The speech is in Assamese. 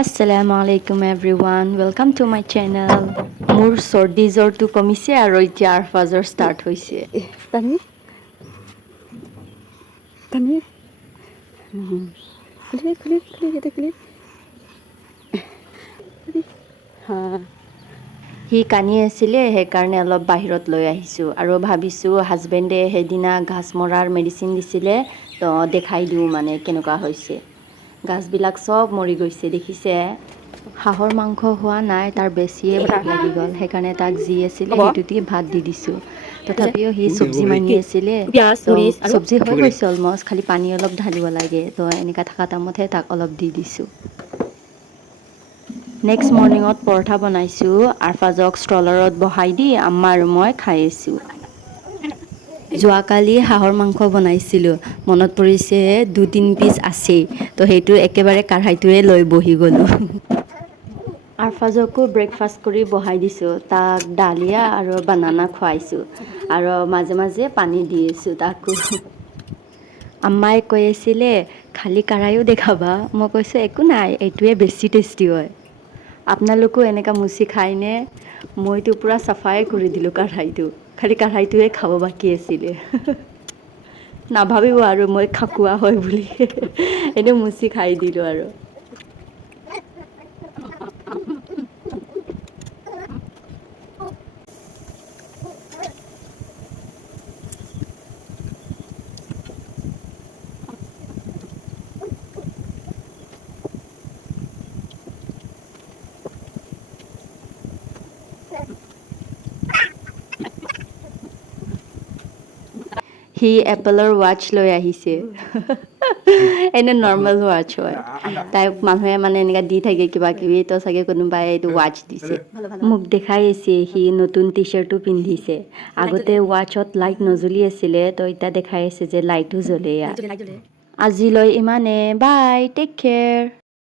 Assalamu alaikum everyone. Welcome to my channel. মোৰ চৰ্দি জ্বৰটো কমিছে আৰু এতিয়া আৰফাজৰ ষ্টাৰ্ট হৈছে। Tani, Tani, kulit, ada kulit. Ha, সি কানি আছিলে সেইকাৰণে অলপ বাহিৰত লৈ আহিছোঁ আৰু ভাবিছোঁ হাজবেণ্ডে সেইদিনা ঘাঁচ মৰাৰ মেডিচিন দিছিলে তো দেখাই দিওঁ মানে কেনেকুৱা হৈছে। গাছবিলাক চব মৰি গৈছে দেখিছে। হাঁহৰ মাংস হোৱা নাই, তাৰ বেছিয়ে ভোক লাগি গ'ল, সেইকাৰণে তাক যি আছিলে সেইটোতে ভাত দি দিছোঁ। তথাপিও সি চব্জি মাঙি আছিলে, তো চব্জি হৈ গৈছে অলমষ্ট, খালি পানী অলপ ঢালিব লাগে, তো এনেকুৱা থকা টাইমতহে তাক অলপ দি দিছোঁ। নেক্সট মৰ্ণিঙত পৰঠা বনাইছোঁ, আৰফাজক ষ্ট্ৰলাৰত বহাই দি আম্মা আৰু মই খাই আছোঁ। যোৱাকালি হাঁহৰ মাংস বনাইছিলোঁ, মনত পৰিছে 2-3 পিচ আছেই, তো সেইটো একেবাৰে কাঢ়াইটোৱে লৈ বহি গ'লোঁ। আৰফাজকো ব্ৰেকফাষ্ট কৰি বহাই দিছোঁ, তাক ডালিয়া আৰু বানানা খুৱাইছোঁ আৰু মাজে মাজে পানী দি আছোঁ তাকো। আম্মাই কৈ আছিলে খালী কাঢ়াইও দেখাবা, মই কৈছোঁ একো নাই, এইটোৱে বেছি টেষ্টি হয়। আপোনালোকো এনেকুৱা মুচি খায়নে? মইতো পূৰা চাফাই কৰি দিলোঁ কাঢ়াইটো, খালি কাঢ়াইটোৱে খাব বাকী আছিলে। নাভাবিব আৰু মই খাকোৱা হয় বুলি, এনেই মুচি খাই দিলোঁ আৰু। সি এপলৰ ৱাটচ লৈ আহিছে। এনে নৰ্মেল ৱাটচ হয়, তাইক মানুহে মানে এনেকৈ দি থাকে কিবা কিবি, তো চাগে কোনোবাই এইটো ৱাটচ দিছে। মোক দেখাই আছে সি নতুন টি শ্বাৰ্টটো পিন্ধিছে, আগতে ৱাটচত লাইট নজ্বলি আছিলে, তো এতিয়া দেখাই আছে যে লাইটো জ্বলে ইয়াত। আজিলৈ ইমানে, বাই, টেক কেয়াৰ।